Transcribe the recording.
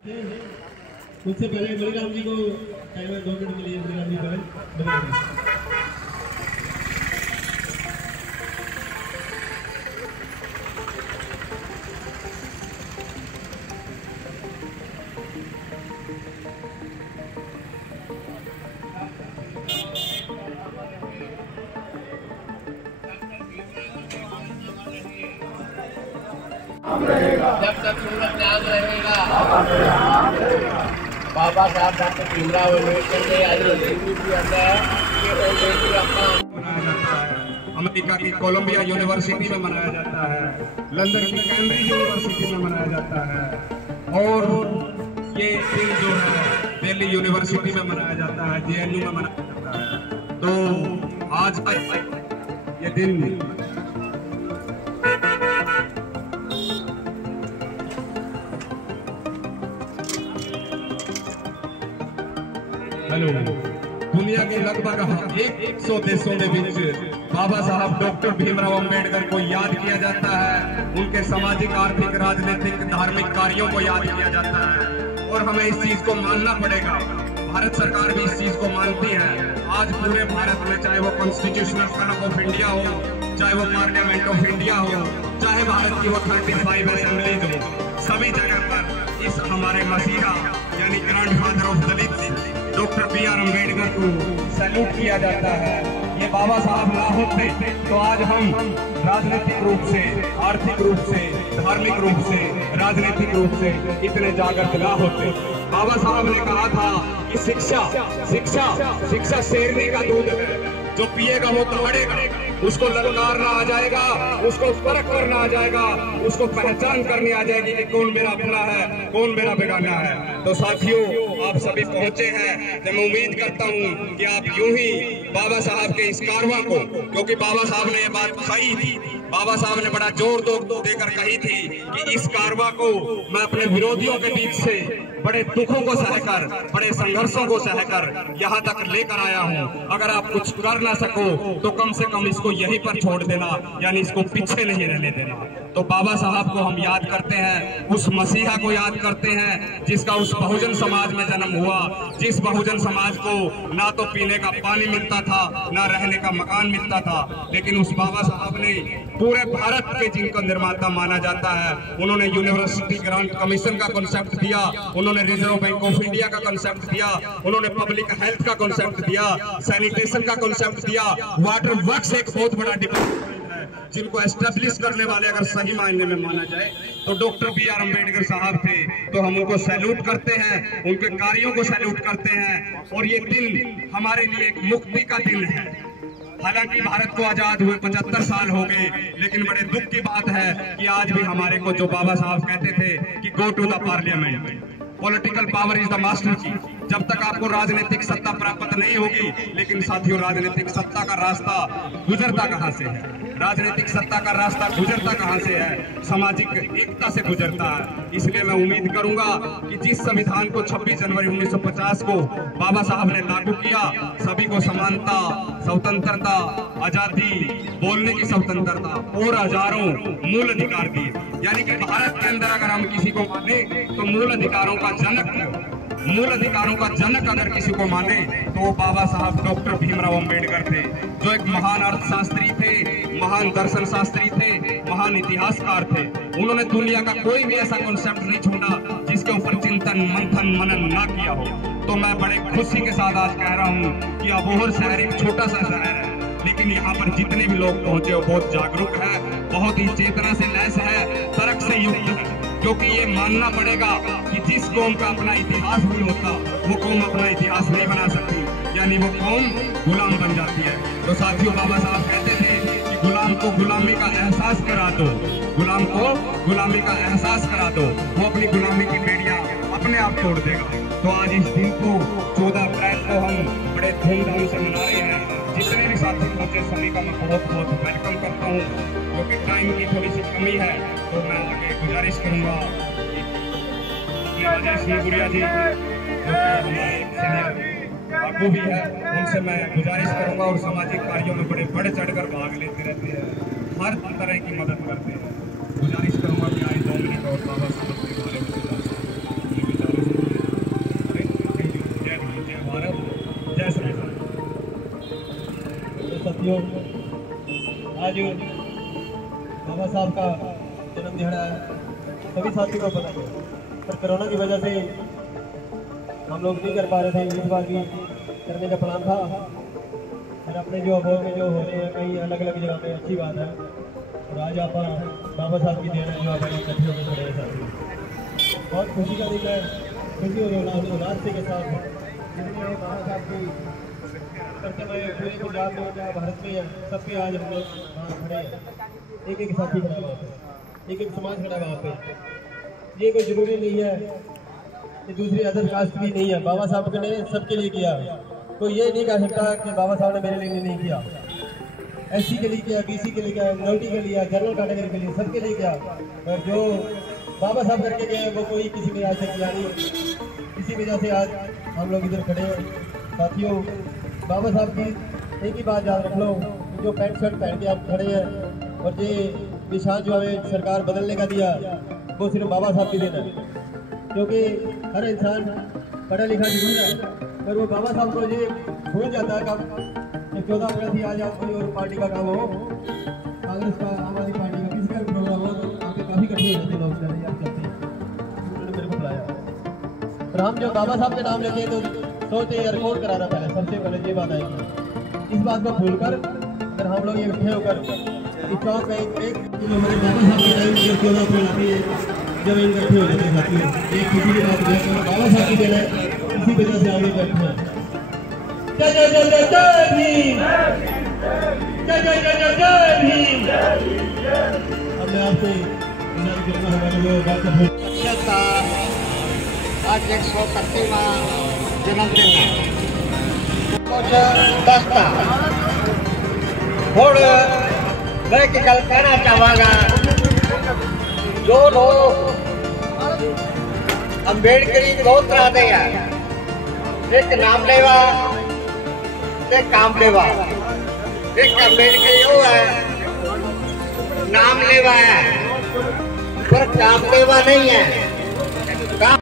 मुझसे पहले बलिराम जी को टाइम है 2 मिनट के लिए। बलिराम जी पहले जब तक सूरज चांद रहेगा बाबा साहब डॉक्टर भीमराव अम्बेडकर ने आज मनाया जाता है। अमेरिका की कोलंबिया यूनिवर्सिटी में मनाया जाता है, लंदन की कैम्ब्रिज यूनिवर्सिटी में मनाया जाता है और ये दिन जो है दिल्ली यूनिवर्सिटी में मनाया जाता है, जेएनयू में मनाया जाता है। तो आज ये दिन दुनिया के लगभग 100 देशों में बीच बाबा साहब डॉक्टर भीमराव अंबेडकर को याद किया जाता है। उनके सामाजिक, आर्थिक, राजनीतिक, धार्मिक कार्यों को याद किया जाता है और हमें इस चीज को मानना पड़ेगा। भारत सरकार भी इस चीज को मानती है। आज पूरे भारत में चाहे वो कॉन्स्टिट्यूशनल क्लब ऑफ इंडिया हो, चाहे वो पार्लियामेंट ऑफ इंडिया हो, चाहे भारत की वो 35 असेंबलीज हो, सभी जगह पर इस हमारे मसीहा यानी grandfather of Dalit doctor B R. Ambedkar को सैल्यूट किया जाता है। ये बाबा साहब ना होते तो आज हम राजनीतिक रूप से, आर्थिक रूप से, धार्मिक रूप से, राजनीतिक रूप से इतने जागृत ना होते। बाबा साहब ने कहा था कि शिक्षा शिक्षा शिक्षा शेरनी का दूध है, जो पिएगा वो दौड़ेगा, उसको ललकारना आ जाएगा, उसको फर्क करना आ जाएगा, उसको पहचान करनी आ जाएगी कि कौन मेरा अपना है, कौन मेरा बेगाना है। तो साथियों, आप सभी पहुंचे हैं तो मैं उम्मीद करता हूं कि आप यूं ही बाबा साहब के इस कारवां को, क्योंकि बाबा साहब ने ये बात कही थी, बाबा साहब ने बड़ा जोर देकर कही थी कि इस कारवां को मैं अपने विरोधियों के बीच से बड़े दुखों को सहकर, बड़े संघर्षों को सहकर यहाँ तक लेकर आया हूँ। अगर आप कुछ कर ना सको तो कम से कम इसको यहीं पर छोड़ देना, यानी इसको पीछे नहीं रहने देना। तो बाबा साहब को हम याद करते हैं, उस मसीहा को याद करते हैं जिसका उस बहुजन समाज में जन्म हुआ, जिस बहुजन समाज को ना तो पीने का पानी मिलता था, ना रहने का मकान मिलता था, लेकिन उस बाबा साहब ने पूरे भारत के जिनका निर्माता माना जाता है, उन्होंने यूनिवर्सिटी ग्रांट कमीशन का कॉन्सेप्ट दिया, उन्होंने रिजर्व बैंक ऑफ इंडिया का कॉन्सेप्ट दिया, उन्होंने पब्लिक हेल्थ का कॉन्सेप्ट दिया, सैनिटेशन का कॉन्सेप्ट दिया, वाटर वर्क्स एक बहुत बड़ा डिपार्टमेंट है जिनको एस्टेब्लिश करने वाले अगर सही मायने में माना जाए तो डॉक्टर बी.आर. अम्बेडकर साहब थे। तो हम उनको सैल्यूट करते हैं, उनके कार्यों को सैल्यूट करते हैं और ये दिन हमारे लिए एक मुक्ति का दिन है। हालांकि भारत को आजाद हुए 75 साल हो गए, लेकिन बड़े दुख की बात है कि आज भी हमारे को, जो बाबा साहब कहते थे कि go to the parliament, political power is the master key, जब तक आपको राजनीतिक सत्ता प्राप्त नहीं होगी। लेकिन साथियों, राजनीतिक सत्ता का रास्ता गुजरता कहां से है? राजनीतिक सत्ता का रास्ता गुजरता कहां से है? सामाजिक एकता से गुजरता है। इसलिए मैं उम्मीद करूंगा कि जिस संविधान को 26 जनवरी 1950 को बाबा साहब ने लागू किया, सभी को समानता, स्वतंत्रता, आजादी, बोलने की स्वतंत्रता और हजारों मूल अधिकार दिए। यानी कि भारत के अंदर अगर हम किसी को माने तो मूल अधिकारों का जनक अगर किसी को माने तो वो बाबा साहब डॉक्टर भीमराव अंबेडकर थे, जो एक महान अर्थशास्त्री थे, महान दर्शन शास्त्री थे, महान इतिहासकार थे। उन्होंने दुनिया का कोई भी ऐसा कॉन्सेप्ट नहीं छोड़ा जिसके ऊपर चिंतन, मंथन, मनन ना किया हो। तो मैं बड़े खुशी के साथ आज कह रहा हूँ कि अबोहर शहर एक छोटा सा शहर है, लेकिन यहाँ पर जितने भी लोग पहुंचे वो बहुत जागरूक है, बहुत ही चेतना से लैस है, तर्क से युक्त है, क्योंकि ये मानना पड़ेगा कि जिस कौम का अपना इतिहास नहीं होता वो कौम अपना इतिहास नहीं बना सकती, यानी वो कौम गुलाम बन जाती है। तो साथियों, बाबा साहब कहते थे कि गुलाम को गुलामी का एहसास करा दो, गुलाम को गुलामी का एहसास करा दो, वो अपनी गुलामी की बेड़ियां अपने आप तोड़ देगा। तो आज इस दिन को 14 अप्रैल को हम बड़े धूमधाम से मना रहे हैं। जितने भी साथी पहुंचे सभी का मैं बहुत बहुत वेलकम करता हूँ। क्योंकि टाइम की थोड़ी सी कमी है तो मैं आगे गुजारिश करूंगा अजय सिंह गुड़िया जी, जो हमारे सीनियर आगू भी है, उनसे मैं गुजारिश करूंगा, और सामाजिक कार्यों में बड़े बढ़ चढ़कर भाग लेते रहते हैं, हर तरह की मदद करते हैं। गुजारिश करूंगा कि आज 2 मिनट और बाबा साहब के बारे में साथियों, आज बाबा साहब का जन्म दिहाड़ा है, सभी साथियों को पता है, पर कोरोना की वजह से हम लोग नहीं कर पा रहे थे। इस बार भी करने का प्लान था, फिर अपने जो अभोग में जो हो रहे हैं कहीं अलग अलग जगह पे, अच्छी बात है। और आज आप बाबा साहब की देन है जो आप इकट्ठे होकर खड़े हैं साथियों, बहुत खुशी का दिन है। खुशी और उल्लास के साथ जितने बाबा साहब की करते हुए पूरे पंजाब में या भारत में या सबके आज हम लोग वहाँ खड़े हैं। एक एक साथी खड़ा वहाँ पे, एक एक समाज खड़ा वहाँ पे। ये कोई जरूरी नहीं है कि दूसरी अदर कास्ट की नहीं है, बाबा साहब ने सबके लिए किया। कोई ये नहीं कह सकता कि बाबा साहब ने मेरे लिए नहीं किया। एससी के लिए किया, बीसी के लिए किया, मिनोरिटी के लिए, जनरल कैटेगरी के लिए, सबके लिए किया। और जो बाबा साहब करके गए वो कोई किसी ने आज तक किया नहीं। इसी वजह से आज हम लोग इधर खड़े हैं साथियों। बाबा साहब की एक ही बात याद रख लो, जो पैंट शर्ट पहन के आप खड़े हैं और ये निशान जो हमें सरकार बदलने का दिया वो सिर्फ बाबा साहब की देन है। क्योंकि हर इंसान पढ़ा लिखा जरूर है, पर वो बाबा साहब को ये भूल जाता है कब 14 अप्रैल थी। आज आप कोई और पार्टी का काम हो, कांग्रेस का, आम आदमी पार्टी का, किसी का भी प्रोग्राम हो तो आपके काफ़ी इकट्ठे हो जाते लोग, आप चलते हैं। उन्होंने मेरे को बुलाया और हम जो बाबा साहब के नाम लेते हैं तो सोचते हैं रिकॉर्ड कराना पहले, सबसे पहले ये बात आएगी। इस बात को भूलकर अगर हम लोग ये इकट्ठे होकर इस चौक में एक हमारे बाबा साहब के टाइम जब 14 अप्रैल आती है, जब इकट्ठे हो जाते हैं साथियों, एक खुशी की बात है। बाबा साहब की देन है, इसी वजह से हम लोग बैठे हैं। जय जय जय जय जय भीम, जय जय जय जय जय भीम। अब मैं आपसे हमारे जो डॉक्टर आज 131वां जन्मदिन है। कुछ दस्ता ਹੁਣ मैं एक गल कहना चाहवागा, जो लोग अंबेडकरी बहुत तरह के हैं, एक नाम लेवा एक काम लेवा। एक अंबेडकरी वो है नाम लेवा है पर काम लेवा नहीं है।